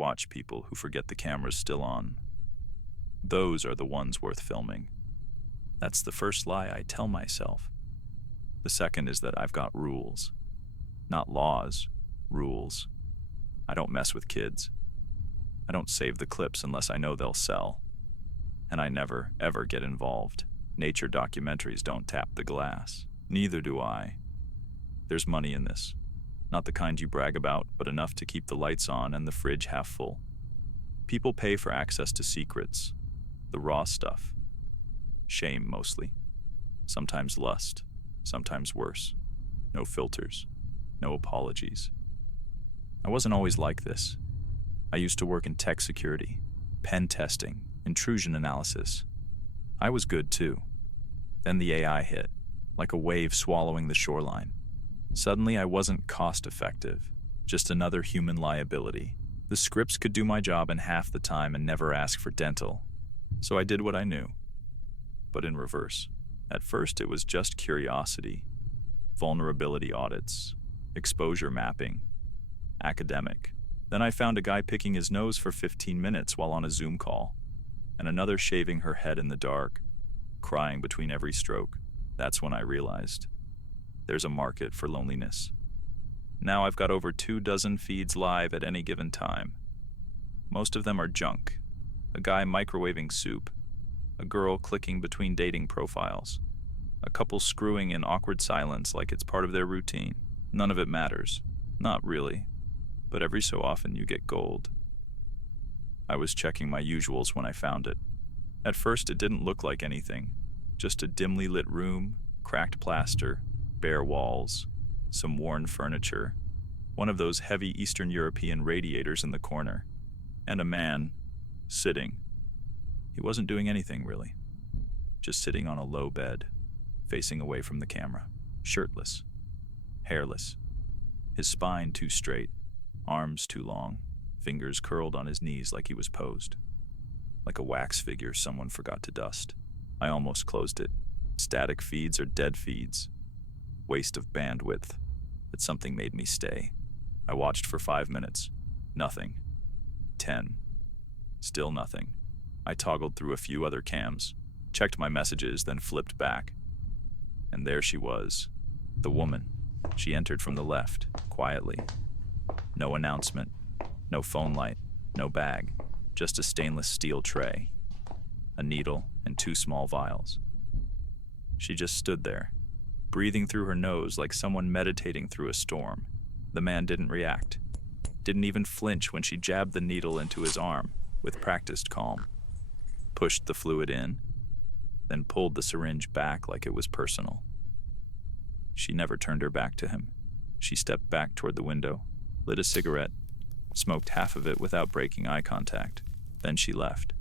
watch people who forget the camera's still on. Those are the ones worth filming. That's the first lie I tell myself. The second is that I've got rules. Not laws, rules. I don't mess with kids. I don't save the clips unless I know they'll sell. And I never, ever get involved. Nature documentaries don't tap the glass. Neither do I. There's money in this. Not the kind you brag about, but enough to keep the lights on and the fridge half full. People pay for access to secrets, the raw stuff. Shame, mostly. Sometimes lust, sometimes worse. No filters, no apologies. I wasn't always like this. I used to work in tech security, pen testing, intrusion analysis. I was good too. Then the AI hit, like a wave swallowing the shoreline. Suddenly I wasn't cost-effective, just another human liability. The scripts could do my job in half the time and never ask for dental. So I did what I knew, but in reverse. At first it was just curiosity, vulnerability audits, exposure mapping, academic. Then I found a guy picking his nose for 15 minutes while on a Zoom call, and another shaving her head in the dark, crying between every stroke. That's when I realized there's a market for loneliness. Now I've got over 24 feeds live at any given time. Most of them are junk. A guy microwaving soup, a girl clicking between dating profiles, a couple screwing in awkward silence like it's part of their routine. None of it matters. Not really. But every so often you get gold. I was checking my usuals when I found it. At first it didn't look like anything. Just a dimly lit room, cracked plaster, bare walls, some worn furniture, one of those heavy Eastern European radiators in the corner, and a man, sitting. He wasn't doing anything, really. Just sitting on a low bed, facing away from the camera, shirtless, hairless, his spine too straight, arms too long, fingers curled on his knees like he was posed. Like a wax figure someone forgot to dust. I almost closed it. Static feeds or dead feeds. Waste of bandwidth. But something made me stay. I watched for 5 minutes. Nothing. 10. Still nothing. I toggled through a few other cams, checked my messages, then flipped back. And there she was. The woman. She entered from the left, quietly. No announcement. No phone light. No bag. Just a stainless steel tray. A needle and 2 small vials. She just stood there, breathing through her nose like someone meditating through a storm. The man didn't react. Didn't even flinch when she jabbed the needle into his arm with practiced calm. Pushed the fluid in, then pulled the syringe back like it was personal. She never turned her back to him. She stepped back toward the window, lit a cigarette, smoked half of it without breaking eye contact. Then she left.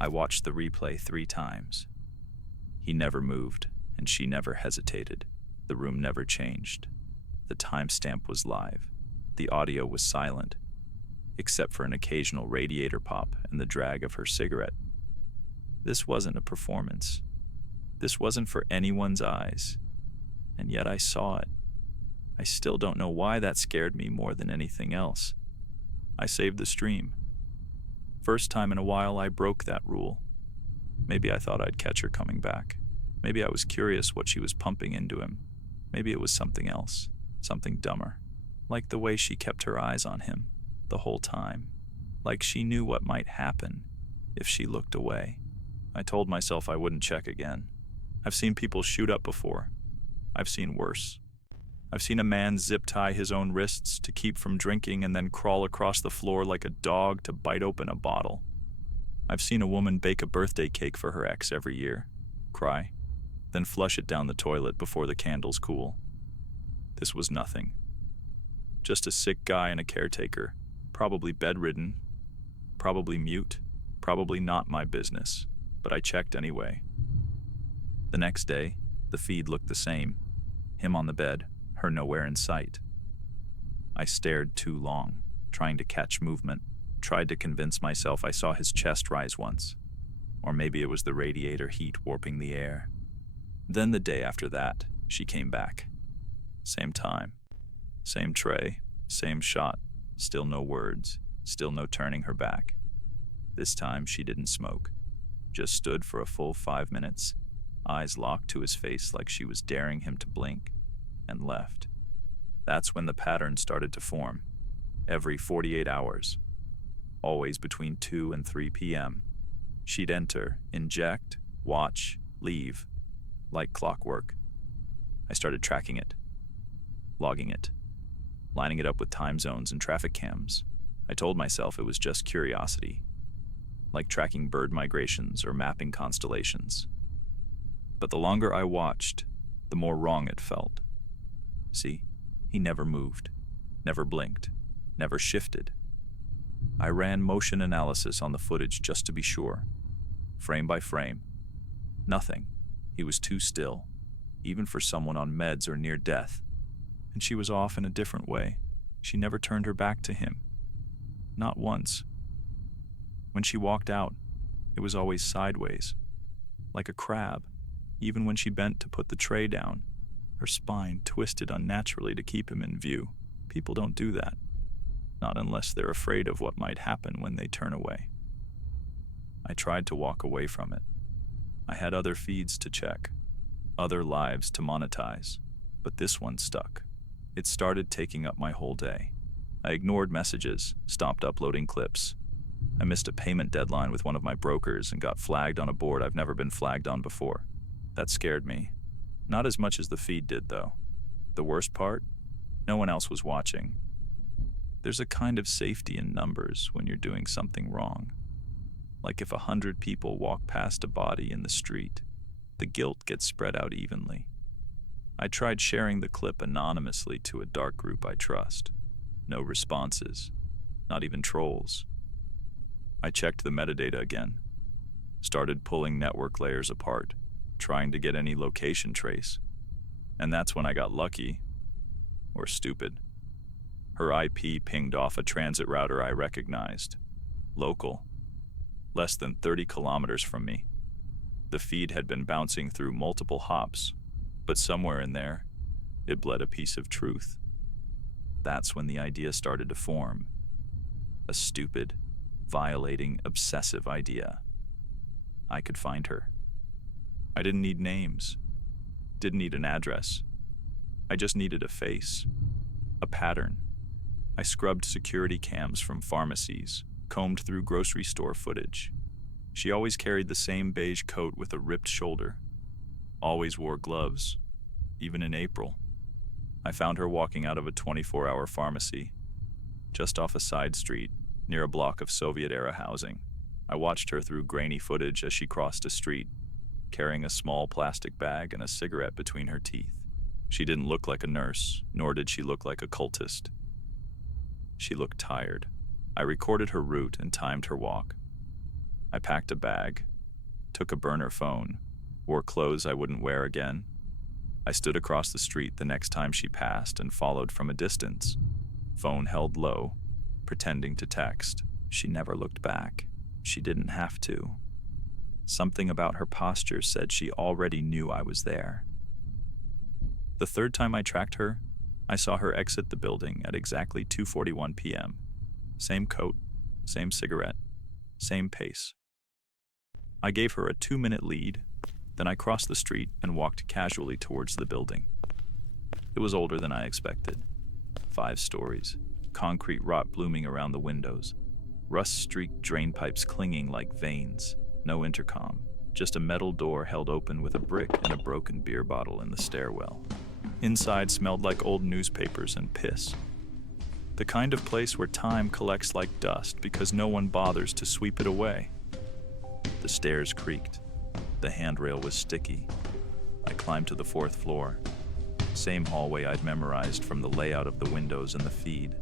I watched the replay 3 times. He never moved, and she never hesitated. The room never changed. The timestamp was live. The audio was silent, except for an occasional radiator pop and the drag of her cigarette. This wasn't a performance. This wasn't for anyone's eyes. And yet I saw it. I still don't know why that scared me more than anything else. I saved the stream. First time in a while I broke that rule. Maybe I thought I'd catch her coming back. Maybe I was curious what she was pumping into him. Maybe it was something else, something dumber. Like the way she kept her eyes on him the whole time. Like she knew what might happen if she looked away. I told myself I wouldn't check again. I've seen people shoot up before. I've seen worse. I've seen a man zip-tie his own wrists to keep from drinking and then crawl across the floor like a dog to bite open a bottle. I've seen a woman bake a birthday cake for her ex every year, cry, then flush it down the toilet before the candles cool. This was nothing. Just a sick guy and a caretaker, probably bedridden, probably mute, probably not my business, but I checked anyway. The next day, the feed looked the same. Him on the bed, her nowhere in sight. I stared too long, trying to catch movement, tried to convince myself I saw his chest rise once. Or maybe it was the radiator heat warping the air. Then the day after that, she came back. Same time, same tray, same shot, still no words, Still no turning her back. This time she didn't smoke. Just stood for a full 5 minutes, eyes locked to his face like she was daring him to blink, and left. That's when the pattern started to form. Every 48 hours. Always between 2 and 3 p.m. She'd enter, inject, watch, leave, like clockwork. I started tracking it, logging it, lining it up with time zones and traffic cams. I told myself it was just curiosity, like tracking bird migrations or mapping constellations. But the longer I watched, the more wrong it felt. See, he never moved, never blinked, never shifted. I ran motion analysis on the footage just to be sure, frame by frame. Nothing. He was too still, even for someone on meds or near death. And she was off in a different way. She never turned her back to him. Not once. When she walked out, it was always sideways, like a crab. Even when she bent to put the tray down, her spine twisted unnaturally to keep him in view. People don't do that. Not unless they're afraid of what might happen when they turn away. I tried to walk away from it. I had other feeds to check, other lives to monetize, but this one stuck. It started taking up my whole day. I ignored messages, stopped uploading clips. I missed a payment deadline with one of my brokers and got flagged on a board I've never been flagged on before. That scared me. Not as much as the feed did, though. The worst part? No one else was watching. There's a kind of safety in numbers when you're doing something wrong. Like if 100 people walk past a body in the street, the guilt gets spread out evenly. I tried sharing the clip anonymously to a dark group I trust. No responses, not even trolls. I checked the metadata again, started pulling network layers apart, trying to get any location trace. And that's when I got lucky, or stupid. Her IP pinged off a transit router I recognized. Local. Less than 30 kilometers from me. The feed had been bouncing through multiple hops, but somewhere in there, it bled a piece of truth. That's when the idea started to form. A stupid, violating, obsessive idea. I could find her. I didn't need names. Didn't need an address. I just needed a face. A pattern. I scrubbed security cams from pharmacies, combed through grocery store footage. She always carried the same beige coat with a ripped shoulder. Always wore gloves, even in April. I found her walking out of a 24-hour pharmacy, just off a side street, near a block of Soviet-era housing. I watched her through grainy footage as she crossed a street, carrying a small plastic bag and a cigarette between her teeth. She didn't look like a nurse, nor did she look like a cultist. She looked tired. I recorded her route and timed her walk. I packed a bag, took a burner phone, wore clothes I wouldn't wear again. I stood across the street the next time she passed and followed from a distance, phone held low, pretending to text. She never looked back. She didn't have to. Something about her posture said she already knew I was there. The third time I tracked her, I saw her exit the building at exactly 2:41 p.m. Same coat, same cigarette, same pace. I gave her a 2-minute lead, then I crossed the street and walked casually towards the building. It was older than I expected. 5 stories, concrete rot blooming around the windows, rust-streaked drain pipes clinging like veins, no intercom, just a metal door held open with a brick and a broken beer bottle in the stairwell. Inside smelled like old newspapers and piss. The kind of place where time collects like dust because no one bothers to sweep it away. The stairs creaked. The handrail was sticky. I climbed to the 4th floor. Same hallway I'd memorized from the layout of the windows and the feed.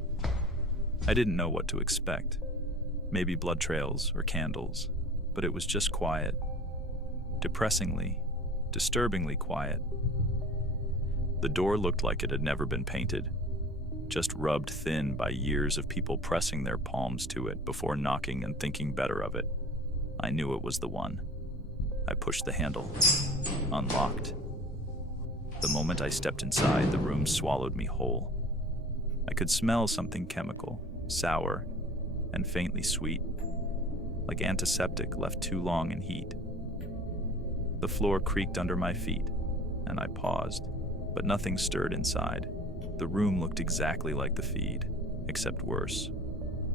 I didn't know what to expect. Maybe blood trails or candles, but it was just quiet. Depressingly, disturbingly quiet. The door looked like it had never been painted, just rubbed thin by years of people pressing their palms to it before knocking and thinking better of it. I knew it was the one. I pushed the handle, unlocked. The moment I stepped inside, the room swallowed me whole. I could smell something chemical, sour, and faintly sweet, like antiseptic left too long in heat. The floor creaked under my feet, and I paused, but nothing stirred inside. The room looked exactly like the feed, except worse.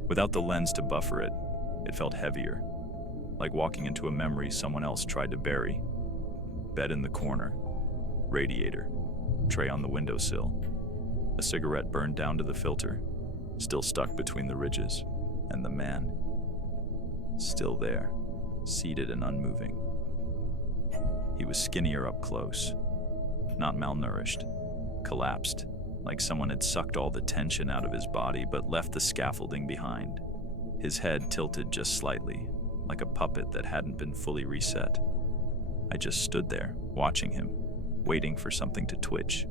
Without the lens to buffer it, it felt heavier, like walking into a memory someone else tried to bury. Bed in the corner, radiator, tray on the windowsill. A cigarette burned down to the filter, still stuck between the ridges, and the man, still there, seated and unmoving. He was skinnier up close, not malnourished, collapsed, like someone had sucked all the tension out of his body but left the scaffolding behind. His head tilted just slightly, like a puppet that hadn't been fully reset. I just stood there, watching him, waiting for something to twitch,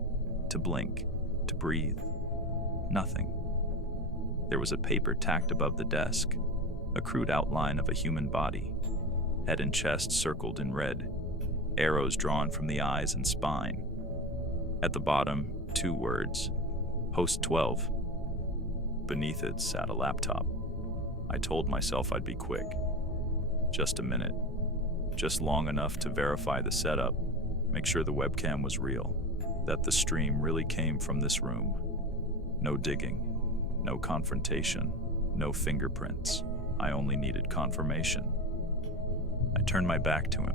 to blink, to breathe. Nothing. There was a paper tacked above the desk, a crude outline of a human body, head and chest circled in red, arrows drawn from the eyes and spine. At the bottom, 2 words, Host 12. Beneath it sat a laptop. I told myself I'd be quick. Just a minute. Just long enough to verify the setup, make sure the webcam was real, that the stream really came from this room. No digging, no confrontation, no fingerprints. I only needed confirmation. I turned my back to him,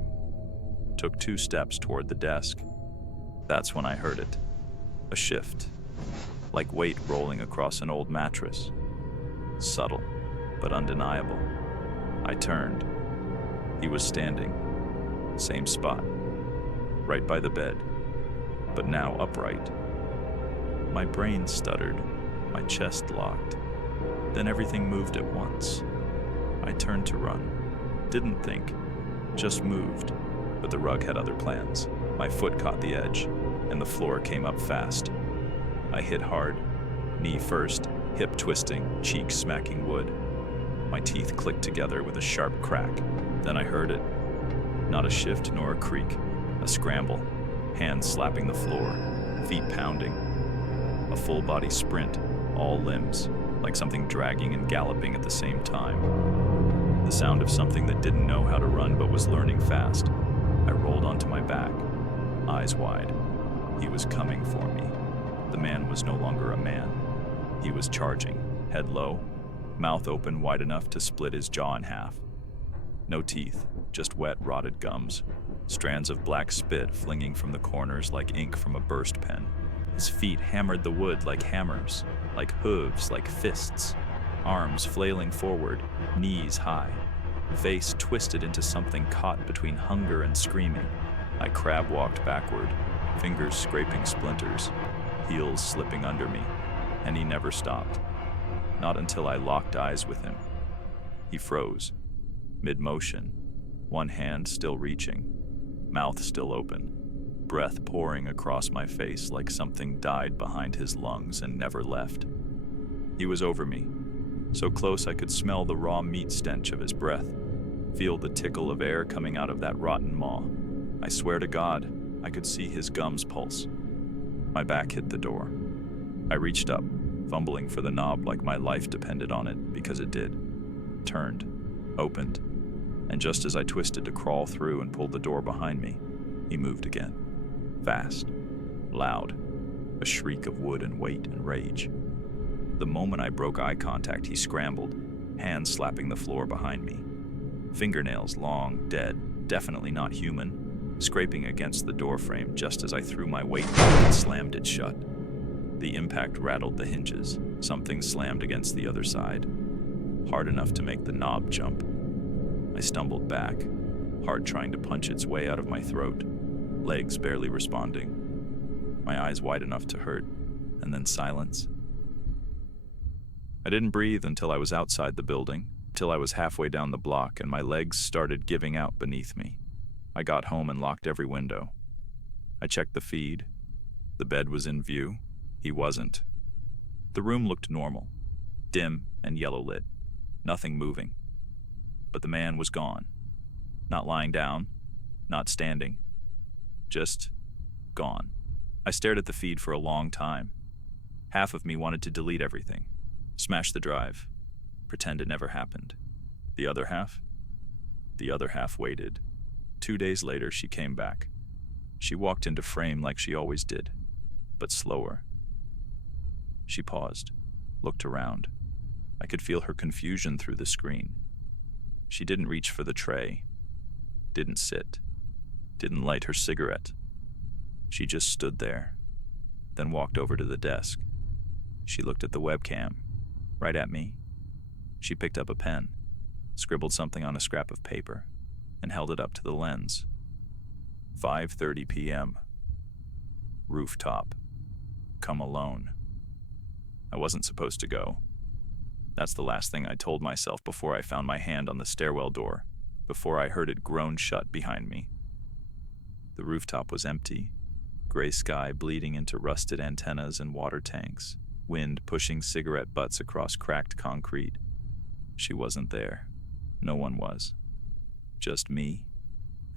took 2 steps toward the desk. That's when I heard it. A shift, like weight rolling across an old mattress. Subtle, but undeniable. I turned. He was standing, same spot, right by the bed, but now upright. My brain stuttered, my chest locked. Then everything moved at once. I turned to run. Didn't think, just moved, but the rug had other plans. My foot caught the edge, and the floor came up fast. I hit hard, knee first, hip twisting, cheek smacking wood. My teeth clicked together with a sharp crack. Then I heard it. Not a shift nor a creak, a scramble, hands slapping the floor, feet pounding. A full-body sprint, all limbs, like something dragging and galloping at the same time. The sound of something that didn't know how to run but was learning fast. I rolled onto my back, eyes wide. He was coming for me. The man was no longer a man. He was charging, head low, mouth open wide enough to split his jaw in half. No teeth, just wet, rotted gums, strands of black spit flinging from the corners like ink from a burst pen. His feet hammered the wood like hammers, like hooves, like fists, arms flailing forward, knees high, face twisted into something caught between hunger and screaming. I crab-walked backward, fingers scraping splinters, heels slipping under me, and he never stopped. Not until I locked eyes with him. He froze, mid-motion, one hand still reaching, mouth still open, breath pouring across my face like something died behind his lungs and never left. He was over me, so close I could smell the raw meat stench of his breath, feel the tickle of air coming out of that rotten maw. I swear to God, I could see his gums pulse. My back hit the door. I reached up, fumbling for the knob like my life depended on it, because it did. Turned, opened, and just as I twisted to crawl through and pull the door behind me, he moved again. Fast, loud, a shriek of wood and weight and rage. The moment I broke eye contact, he scrambled, hands slapping the floor behind me. Fingernails long, dead, definitely not human, scraping against the doorframe just as I threw my weight back and slammed it shut. The impact rattled the hinges. Something slammed against the other side, hard enough to make the knob jump. I stumbled back, heart trying to punch its way out of my throat, legs barely responding, my eyes wide enough to hurt, and then silence. I didn't breathe until I was outside the building, till I was halfway down the block and my legs started giving out beneath me. I got home and locked every window. I checked the feed. The bed was in view. He wasn't. The room looked normal, dim and yellow lit, nothing moving. But the man was gone. Not lying down, not standing, just gone. I stared at the feed for a long time. Half of me wanted to delete everything, smash the drive, Pretend it never happened. The other half? The other half waited. 2 days later, she came back. She walked into frame like she always did, but slower. She paused, looked around. I could feel her confusion through the screen. She didn't reach for the tray, didn't sit, didn't light her cigarette. She just stood there, then walked over to the desk. She looked at the webcam, right at me. She picked up a pen, scribbled something on a scrap of paper, and held it up to the lens. 5:30 p.m. Rooftop. Come alone. I wasn't supposed to go. That's the last thing I told myself before I found my hand on the stairwell door, before I heard it groan shut behind me. The rooftop was empty, gray sky bleeding into rusted antennas and water tanks, wind pushing cigarette butts across cracked concrete. She wasn't there. No one was. Just me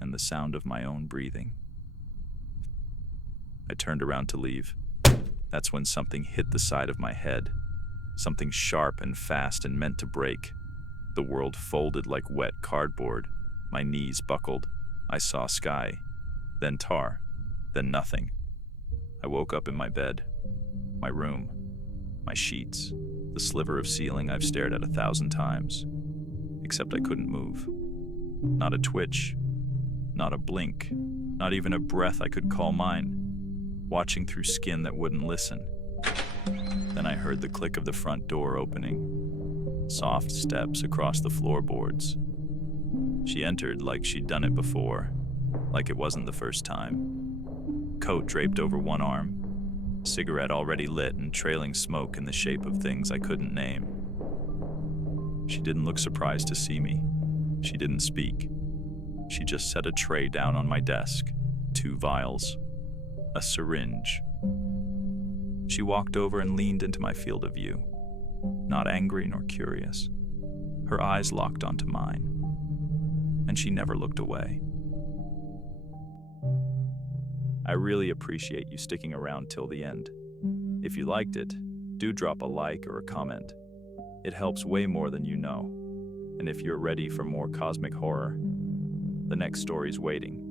and the sound of my own breathing. I turned around to leave. That's when something hit the side of my head. Something sharp and fast and meant to break. The world folded like wet cardboard. My knees buckled. I saw sky, then tar, then nothing. I woke up in my bed, my room, my sheets, the sliver of ceiling I've stared at 1,000 times. Except I couldn't move. Not a twitch, not a blink, not even a breath I could call mine, watching through skin that wouldn't listen. Then I heard the click of the front door opening, soft steps across the floorboards. She entered like she'd done it before, like it wasn't the first time. Coat draped over one arm, cigarette already lit and trailing smoke in the shape of things I couldn't name. She didn't look surprised to see me. She didn't speak. She just set a tray down on my desk, 2 vials, a syringe. She walked over and leaned into my field of view, not angry nor curious. Her eyes locked onto mine, and she never looked away. I really appreciate you sticking around till the end. If you liked it, do drop a like or a comment. It helps way more than you know. And if you're ready for more cosmic horror, the next story's waiting.